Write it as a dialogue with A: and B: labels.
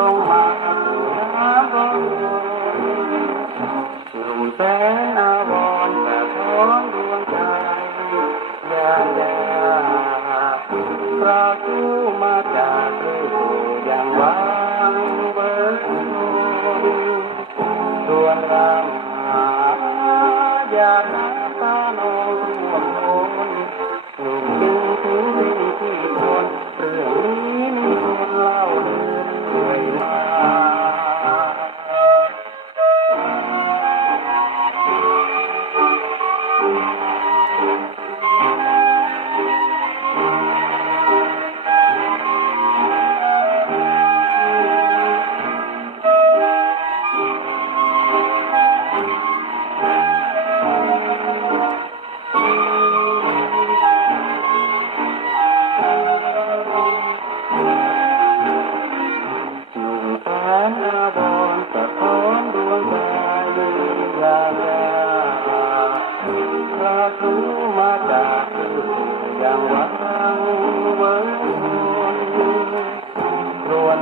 A: ลงมาสู่น้บ่สู่แสนอาวรณ์แบบดวงใจยาดาพระคู่มาจากเรื่ยอย่วางเบิกส่วนรามหายา ราสูมาจากอย่างวังเวิร์นรวน